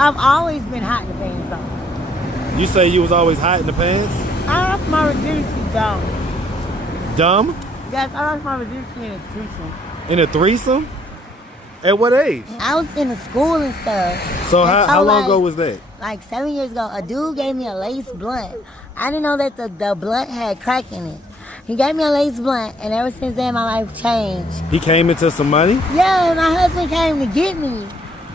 I've always been hot in the pants though. You say you was always hot in the pants? I lost my virginity dumb. Dumb? Yes, I lost my virginity in a threesome. In a threesome? At what age? I was in the school and stuff. So And how long like, ago was that? Like 7 years ago, a dude gave me a lace blunt. I didn't know that the blunt had crack in it. He gave me a lace blunt, and ever since then, my life changed. He came into some money? Yeah, my husband came to get me.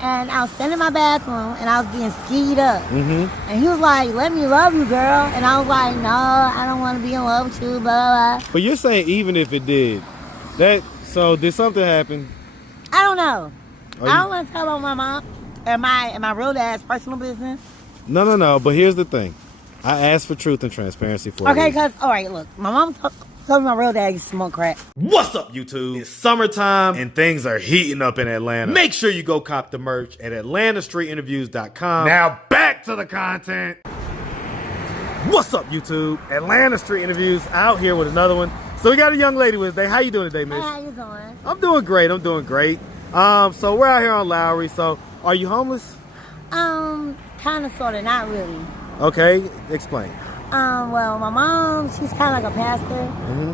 And I was standing in my bathroom, and I was getting skied up. Mm-hmm. And he was like, let me love you, girl. And I was like, no, I don't want to be in love with you, blah, blah, blah. But you're saying even if it did, so did something happen? I don't know. Are I you- don't want to tell on my mom and my real dad's personal business. No. But here's the thing. I asked for truth and transparency for Okay, you. because, all right, look, my mom told me my real dad used to smoke crack. What's up, YouTube? It's summertime and things are heating up in Atlanta. Make sure you go cop the merch at AtlantaStreetInterviews.com. Now back to the content. What's up, YouTube? Atlanta Street Interviews out here with another one. So we got a young lady with us today. How you doing today, Hey, miss? how you doing? I'm doing great. So we're out here on Lowry. So are you homeless? Kind of, sort of, not really. Okay, explain. Well, my mom, she's kind of like a pastor,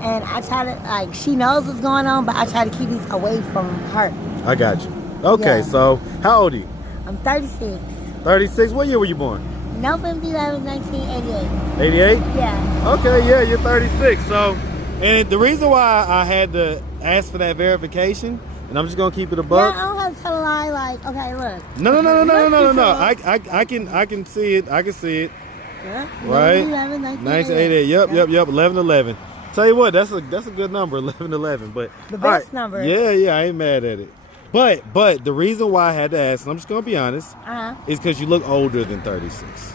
and I try to, like, she knows what's going on, but I try to keep these away from her. I got you. Okay, Yeah. so how old are you? I'm 36. 36? What year were you born? November 11, 1988. 88? Yeah. Okay, yeah, you're 36. So, and the reason why I had to ask for that verification, and I'm just gonna keep it a Yeah, buck. I don't have to tell a lie, like, okay, look. No. Look, I can see it. I can see it. Yeah. Right. 11, 1988. Yep. 1111. Tell you what, that's a good number, 1111. But The all best right. number. Yeah, I ain't mad at it. But the reason why I had to ask, and I'm just gonna be honest, is because you look older than 36.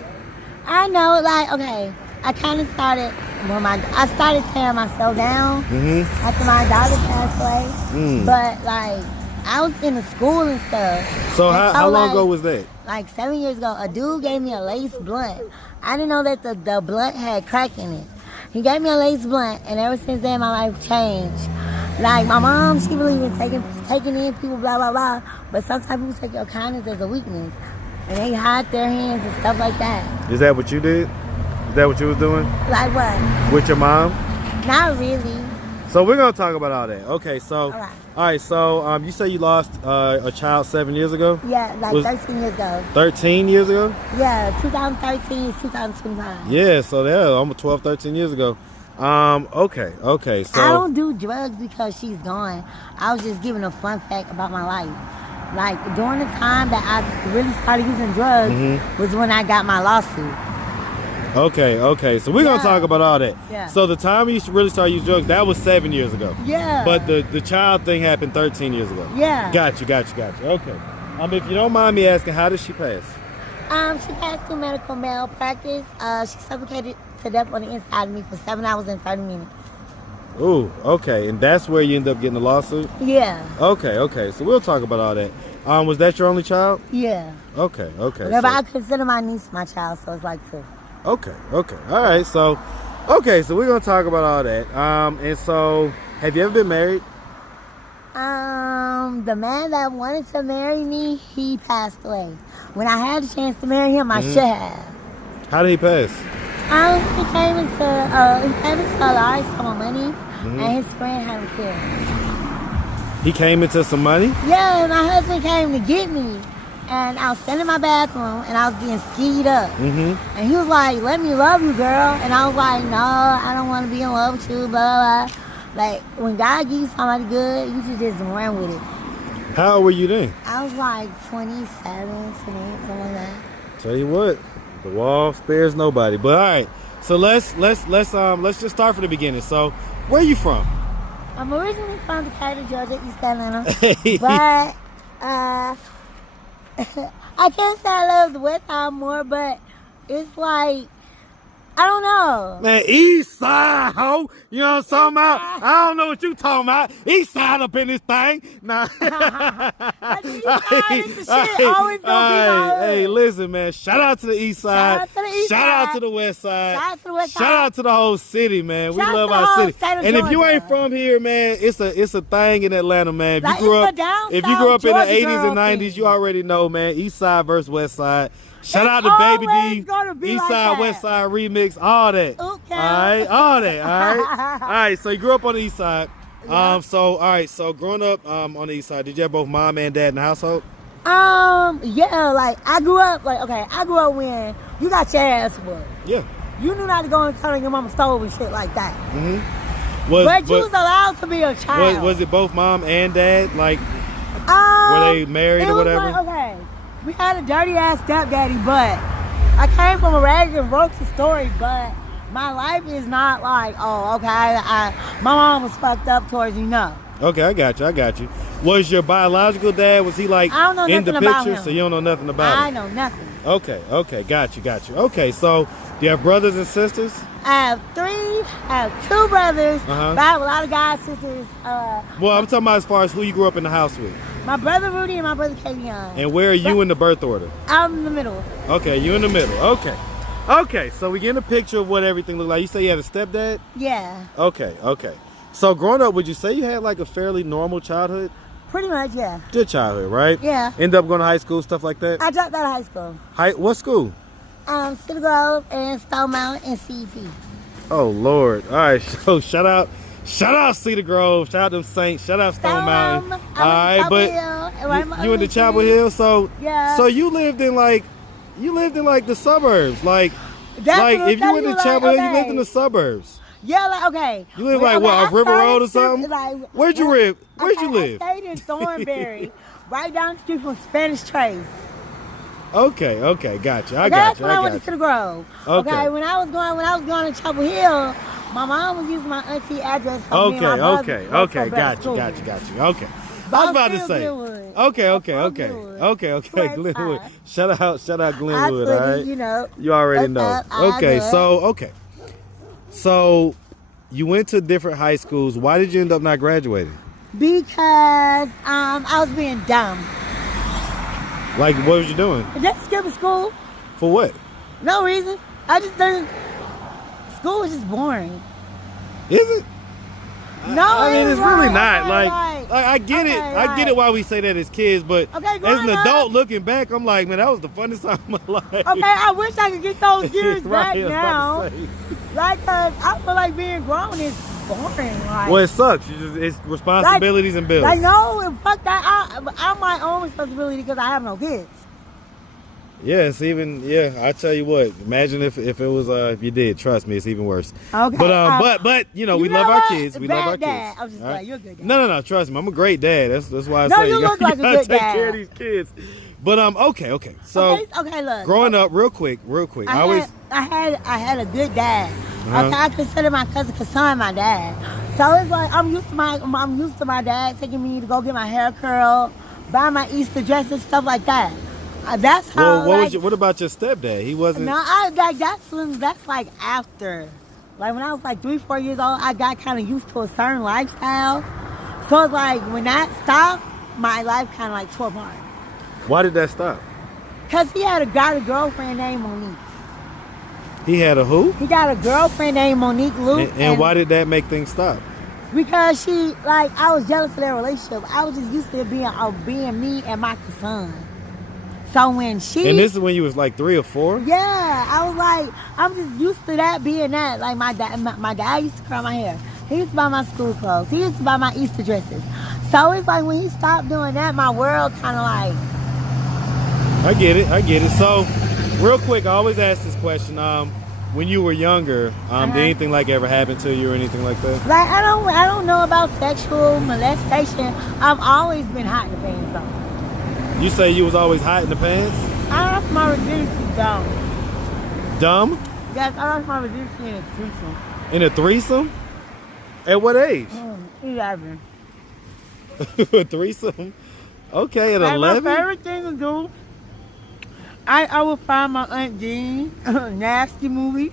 I know, like, okay, I kind of started when I started tearing myself down after my daughter passed away. But like, I was in the school and stuff. So And how long like, ago was that? Like 7 years ago, a dude gave me a lace blunt. I didn't know that the blunt had crack in it. He gave me a lace blunt, and ever since then, my life changed. Like, my mom, she believes in taking in people, blah, blah, blah. But sometimes people take your kindness as a weakness. And they hide their hands and stuff like that. Is that what you did? Is that what you was doing? Like what? With your mom? Not really. So we're gonna talk about all that. Okay, so All right, so you say you lost a child 7 years ago? Yeah, like Was- 13 years ago. 13 years ago? Yeah, 2013 is 2025. Yeah, so yeah, almost 12, 13 years ago. Okay, so I don't do drugs because she's gone. I was just giving a fun fact about my life. Like, during the time that I really started using drugs was when I got my lawsuit. Okay, so we're gonna talk about all that. Yeah. So the time you really started using drugs, that was 7 years ago. Yeah. But the child thing happened 13 years ago. Yeah. Got you. Okay. If you don't mind me asking, how did she pass? She passed through medical malpractice. She suffocated to death on the inside of me for 7 hours and 30 minutes. Ooh, okay, and that's where you end up getting a lawsuit? Yeah. Okay, so we'll talk about all that. Was that your only child? Yeah. Okay. Whatever, I consider my niece my child, so it's like two. Okay. All right, so we're gonna talk about all that. And so, have you ever been married? The man that wanted to marry me, he passed away. When I had the chance to marry him, I should have. How did he pass? He came into a large sum of money, and his friend had him killed. He came into some money? Yeah, my husband came to get me, and I was standing in my bathroom, and I was getting skied up. And he was like, let me love you, girl. And I was like, no, I don't want to be in love with you, blah, blah, blah. Like, when God gives you somebody good, you should just run with it. How old were you then? I was like 27, 28, something like that. Tell you what, the wall spares nobody. But all right, so let's just start from the beginning. So, where are you from? I'm originally from Decatur, Georgia, East Atlanta. But I can't say I love the West Side more, but it's like I don't know. Man, East Side, ho. You know what I'm talking about? I don't know what you talking about. East Side up in this thing. Nah. Like, the East Side is the shit. Always gonna be my hood. Hey, listen, man. Shout out to the East Side. Shout out to the East Shout Side. out to the West Side. Shout out to the West Side. Shout out to the whole city, man. We Shout out love to the our whole city. state of And if you Georgia. ain't from here, man, it's a thing in Atlanta, man. If Like, you grew it's up, a down if you grew up south in the Georgia 80s girl and 90s, thing. you already know, man. East Side versus West Side. Shout It's out to Baby always D, gonna be East like Side, that. West Side remix, all that. Okay. All right, all that. All right, all right. So you grew up on the East Side. Yeah. So all right. So growing up on the East Side, did you have both mom and dad in the household? Yeah, like I grew up when you got your ass whooped. Yeah. You knew not to go and turn on your mama's stove and shit like that. Mm-hmm. But you was allowed to be a child. Was it both mom and dad? Like, were they married it or was whatever? like, okay, we had a dirty ass stepdaddy, but I came from a ragged and broken story, but my life is not like, oh, okay, my mom was fucked up towards you, no. Okay, I got you. Was your biological dad, was he like I don't know in the nothing about picture? him. So you don't know nothing about I him? know nothing. Okay, got you. Okay, so do you have brothers and sisters? I have two brothers, Uh-huh. but I have a lot of guys, sisters. Well, I'm talking about as far as who you grew up in the house with. My brother Rudy and my brother Kavion. And where are you in the birth order? I'm in the middle. Okay, you in the middle. Okay, so we get a picture of what everything looked like. You say you had a stepdad? Yeah, Okay. So growing up, would you say you had like a fairly normal childhood? pretty much, yeah. Good childhood, right? Yeah. End up going to high school, stuff like that? I dropped out of high school. What school? Cedar Grove and Stone Mountain and CEP. Oh, Lord. All right, so shout out Cedar Grove, shout out them Saints, shout out Stone Mountain. All right, but you went to Chapel Hill, so Yeah. so you lived in like the suburbs, like Definitely, if you went to like, Chapel Hill, you lived okay. in the suburbs. Yeah, like, okay. You live Well, like what, okay, off River I Road or started something? like, Where'd you live? Where'd you live? I stayed in Thornberry, right down the street from Spanish Trace. Okay, gotcha. I got That's you. when I I went got to you. Cedar Grove. Okay. When I was going to Chapel Hill, my mom was using my auntie address. So me and my brother Okay, went to a better got school. you. Okay. But I was I'm about to still say. Glenwood. Okay. West Glenwood. side. Shout out Glenwood, all Absolutely, right? you know. You already What's know. up? I Okay, good. so you went to different high schools. Why did you end up not graduating? Because I was being dumb. Like, what was you doing? Just skipping school. For what? No reason. I just didn't. School was just boring. Is it? No, I mean, it's really not. okay, Like, right. I get it. Okay, I get right. it why we say that as kids, but Okay, as an growing up- adult looking back, I'm like, man, that was the funnest time of my life. Okay, I wish I could get those years Right, back I was now. about to say. Like, cause I feel like being grown is boring. Like, Well, it sucks. It's responsibilities and bills. Like, no, fuck that. I'm my own responsibility because I have no kids. Yeah, it's even. Yeah, I tell you what. Imagine if it was if you did. Trust me, it's even worse. Okay. But you know we love our what? kids. We Bad love our dad. kids. I was just all like, you're a good dad. No. Trust me, I'm a great dad. That's why I No, say you look like a gotta good take dad. care of these kids. But okay. So okay, look. growing up, real quick. I had a good dad. Uh-huh. Okay, I consider my cousin Kassan my dad. So it's like I'm used to my dad taking me to go get my hair curled, buy my Easter dresses, stuff like that. That's how. Well, what about your stepdad? He wasn't. No, that's like after. Like when I was like 3-4 years old, I got kind of used to a certain lifestyle. So it's like when that stopped, my life kind of like tore apart. Why did that stop? Cause he had got a girlfriend named Monique. He had a who? He got a girlfriend named Monique Luke. And why did that make things stop? Because I was jealous of their relationship. I was just used to being me and my son. So when And this is when you was like 3 or 4? yeah, I was like, I'm just used to that being that. Like my dad used to curl my hair. He used to buy my school clothes. He used to buy my Easter dresses. So it's like when he stopped doing that, my world kind of like. I get it. So, real quick, I always ask this question. When you were younger, did anything like ever happen to you or anything like that? Like I don't know about sexual molestation. I've always been hot in the pants though. You say you was always hot in the pants? I lost my virginity dumb. Dumb? Yes, I lost my virginity in a threesome. In a threesome? At what age? 11. A threesome? Okay, at Like 11? my favorite thing to do I would find my Aunt Jean nasty movie,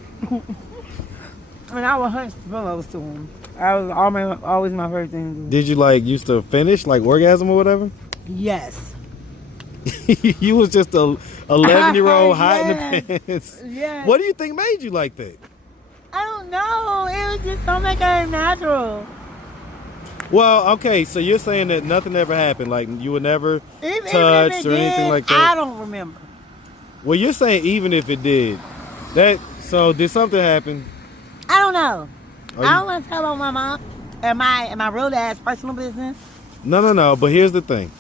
and I would hunt pillows to him. That was always my first thing to do. Did you like used to finish like orgasm or whatever? Yes. You was just a 11-year-old hot in Yes. the pants. Yes. What do you think made you like that? I don't know. It was just something that natural. Well, okay, so you're saying that nothing ever happened, like you were never Even touched if or it anything did, like that? I don't remember. Well, you're saying even if it did. So did something happen? I don't know. Are I you- don't want to tell about my mom and my real dad's personal business. No, but here's the thing.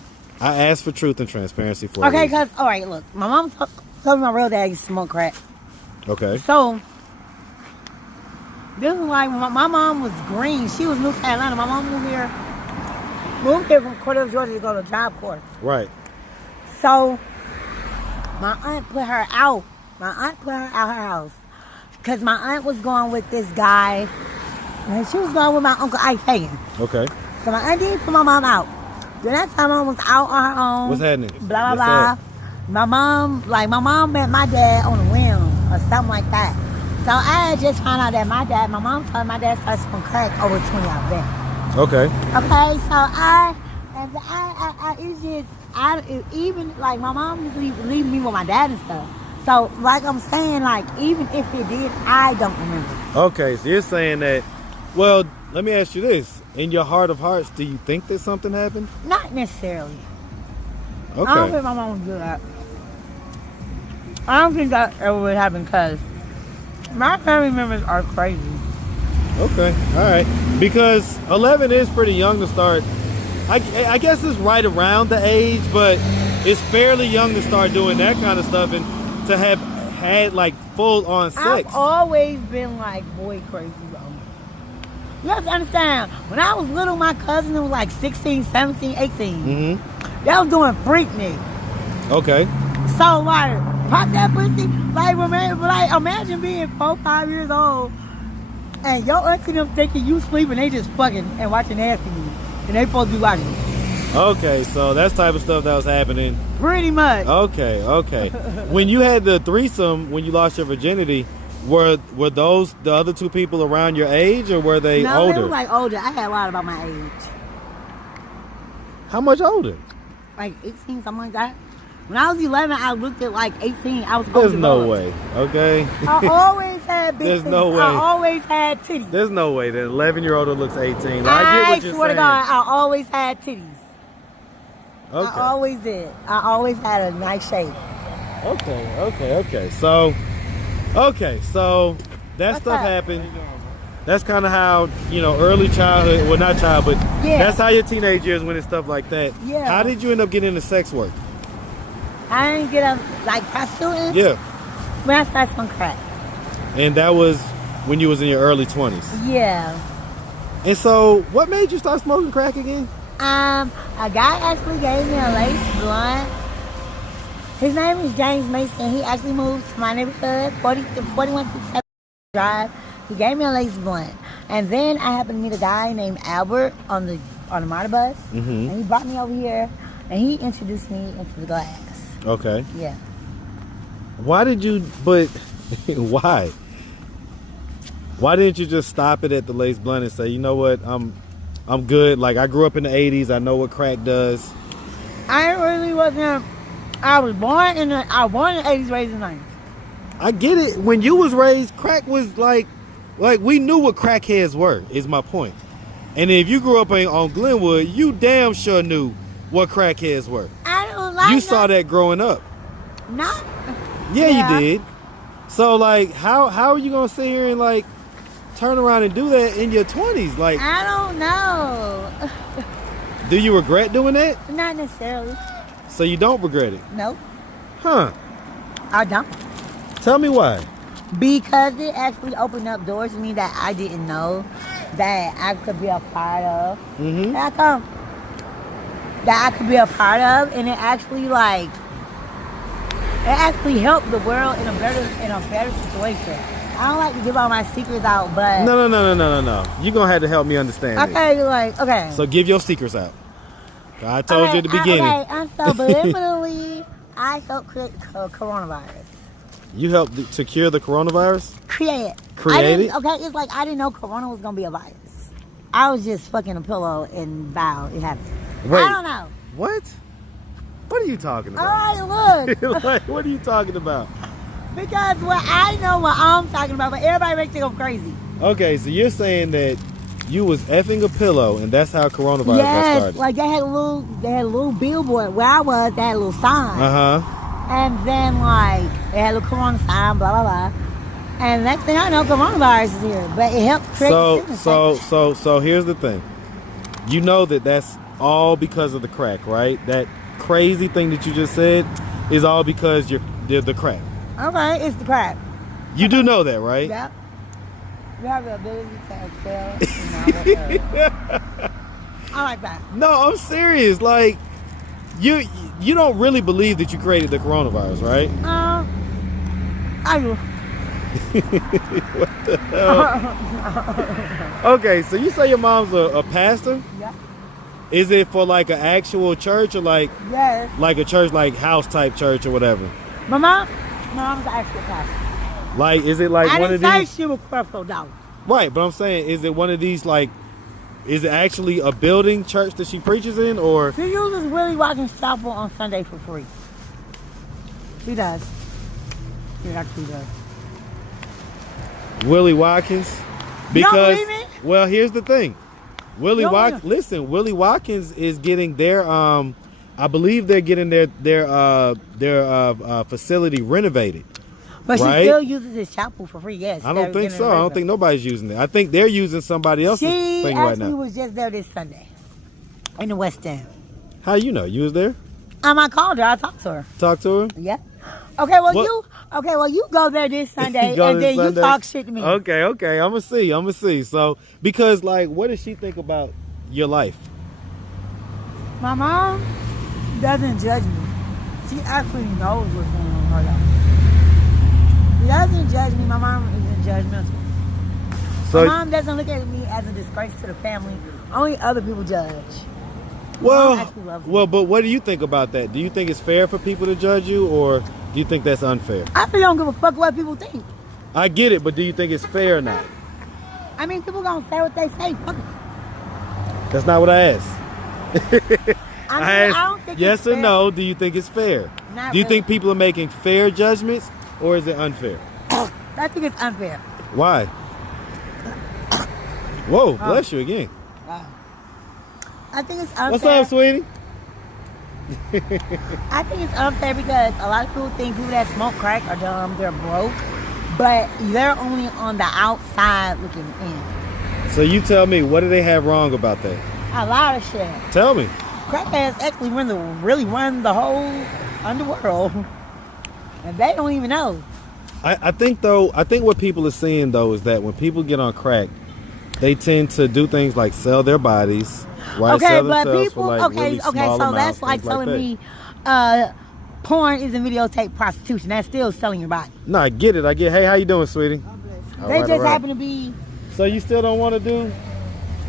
I asked for truth and transparency for Okay, you. because, all right, look. My mom told me my real dad used to smoke crack. Okay. So, this is like, when my mom was green. She was new to Atlanta. My mom moved here from Cordell, Georgia to go to Job Corps. Right. So, my aunt put her out. My aunt put her out her house. Because my aunt was going with this guy. And she was going with my Uncle Ike Hagan. Okay. So my aunt didn't put my mom out. Then that time my mom was out on her own. What's happening? Blah, blah, What's blah. My mom met my dad on a whim or something like that. So I had just found out that my mom told my dad started smoking crack over 20 out there. Okay. Okay, so even like my mom used to leave me with my dad and stuff. So like I'm saying, like even if it did, I don't remember. Okay, so you're saying that, well, let me ask you this. In your heart of hearts, do you think that something happened? Not necessarily. Okay. I don't think my mom would do that. I don't think that ever would happen because my family members are crazy. Okay, all right. Because 11 is pretty young to start. I guess it's right around the age, but it's fairly young to start doing that kind of stuff and to have had like full on sex. I've always been like boy crazy, bro. You have to understand, when I was little, my cousin was like 16, 17, 18. Mm-hmm. They was doing Freaknik. Okay. So like, pop that pussy. Like, imagine being 4, 5 years old and your auntie them thinking you sleeping, they just fucking and watching nasty movies. And they supposed to be watching it. Okay, so that's type of stuff that was happening. Pretty much. Okay. When you had the threesome, when you lost your virginity, were those the other two people around your age, or were they No, older? they were like older. I had lied about my age. How much older? Like 18, something like that. When I was 11, I looked at like 18. I was supposed There's to no go. way. Okay. I always had big There's titties. no way. I always had titties. There's no way that 11-year-old looks 18. Like, I get I what you're swear saying. to God, I always had titties. Okay. I always did. I always had a nice shape. Okay. So that What's stuff up? happened. That's kind of how, early childhood, well, not child, but Yeah. that's how your teenage years went and stuff like that. Yeah. How did you end up getting into sex work? I didn't get like prostituting Yeah. when I started smoking crack. And that was when you was in your early 20s. Yeah. And so what made you start smoking crack again? A guy actually gave me a lace blunt. His name is James Mason. He actually moved to my neighborhood, 4157 Drive. He gave me a lace blunt. And then I happened to meet a guy named Albert on the MARTA bus. Mm-hmm. And he brought me over here and he introduced me into the glass. Okay. Yeah. Why? Why didn't you just stop it at the lace blunt and say, you know what, I'm good. Like, I grew up in the 80s. I know what crack does. I really wasn't. I was born in the 80s, raised in the 90s. I get it. When you was raised, crack was like we knew what crackheads were, is my point. And if you grew up on Glenwood, you damn sure knew what crackheads were. I don't like You saw that growing up. Not. Yeah, Yeah. you did. So, like, how are you going to sit here and, like, turn around and do that in your 20s? Like, I don't know. do you regret doing that? Not necessarily. So you don't regret it? Nope. Huh. I don't. Tell me why. Because it actually opened up doors to me that I didn't know that I could be a part of. Mm-hmm. That I could be a part of, and it actually helped the world in a better situation. I don't like to give all my secrets out, but No. You're going to have to help me understand it. okay. So give your secrets out. I told you at the beginning. So subliminally, I I helped create coronavirus. You helped to cure the coronavirus? Create it? Okay, it's like I didn't know corona was gonna be a virus. I was just fucking a pillow and bow. It happened. Wait, I don't know. What? What are you talking about? All right, look. Like, what are you talking about? Because I know what I'm talking about, but everybody makes it go crazy. Okay, so you're saying that you was effing a pillow, and that's how coronavirus got started. Like they had a little billboard where I was. They had a little sign. And then like they had a little corona sign, blah blah blah. And next thing I know, coronavirus is here. But it helped create. So here's the thing. You know that's all because of the crack, right? That crazy thing that you just said is all because you're the crack. Okay, it's the crack. You do know that, right? Yep. You have the ability to excel. I like that. No, I'm serious. Like, you don't really believe that you created the coronavirus, right? I do. What the hell? Okay, so you say your mom's a pastor? Yeah. Is it for like an actual church or like like a church, like house type church or whatever? My mom's an actual pastor. Like, is it like one of these? I didn't say she was creflo dollar. Right, but I'm saying, is it one of these, like, is it actually a building church that she preaches in, or? She uses Willie Watkins Chapel on Sunday for free. She does. She actually does. Willie Watkins? Because, you don't believe me? Well, here's the thing. Willie Watkins is getting their, I believe they're getting their facility renovated. But she still uses his chapel for free, yes. I don't think so. I don't think nobody's using it. I think they're using somebody else's thing right now. She was just there this Sunday in the West End. How you know? You was there? I called her. I talked to her. Talk to her? Yeah. Okay, well, you go there this Sunday and then you talk shit to me. Okay. I'm going to see. So, because, like, what does she think about your life? My mom doesn't judge me. She actually knows what's going on in her life. She doesn't judge me. My mom isn't judgmental. So, my mom doesn't look at me as a disgrace to the family. Only other people judge. Well, but what do you think about that? Do you think it's fair for people to judge you, or do you think that's unfair? I really don't give a fuck what people think. I get it, but do you think it's fair or not? I mean, people gonna say what they say. Fuck it. That's not what I asked. I asked, I don't think yes or no, do you think it's fair? Do you think people are making fair judgments, or is it unfair? I think it's unfair. Why? Whoa, bless you again. Wow. I think it's unfair. What's up, sweetie? I think it's unfair because a lot of people think people that smoke crack are dumb, they're broke, but they're only on the outside looking in. So you tell me, what do they have wrong about that? A lot of shit. Tell me. Crackheads actually really run the whole underworld, and they don't even know. I think what people are seeing though is that when people get on crack, they tend to do things like sell their bodies. Right? Okay, sell but people, for like really so amounts, that's like telling me porn isn't videotape prostitution. That's still selling your body. No, I get it. Hey, how you doing, sweetie? They just happen to be. So you still don't want to do?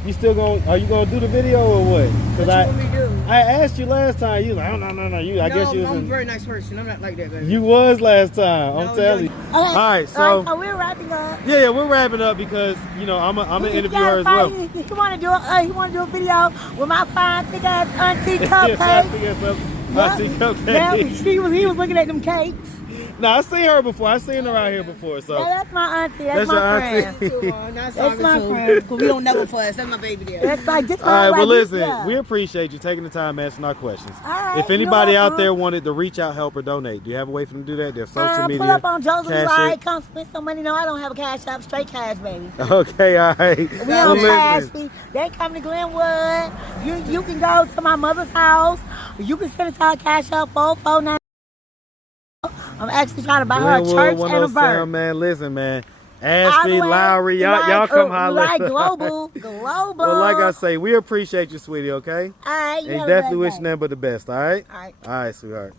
You still are you gonna do the video or what? What you want me to do? I asked you last time. You was like, oh, no. I guess you was. I'm a very nice person. I'm not like that, baby. You was last time. I'm telling you. All right, so we're wrapping up. Yeah, we're wrapping up because I'm an interviewer as well. You want to do a video with my fine big ass auntie cupcake? Auntie cupcake. Yeah, he was looking at them cakes. No, I seen her before. I seen her out here before. So yeah, that's my auntie. That's my friend. That's my friend. Because we don't never fuss. That's my baby there. That's like just all right. Well, listen, we appreciate you taking the time answering our questions. All right, if anybody out there wanted to reach out, help, or donate, do you have a way for them to do that? Do you have social media? Pull up on Joseph Live. Come spend some money. No, I don't have a cash app. Straight cash, baby. Okay, all right. We on cash. They come to Glenwood. You can go to my mother's house. You can send it to our cash app 449. I'm actually trying to buy her a church and a bird. Man, listen, man. Ashby, Lowry, y'all come holler. Like global. Well, like I say, we appreciate you, sweetie, okay? All right. And definitely wish nothing but the best, all right? All right. All right, sweetheart.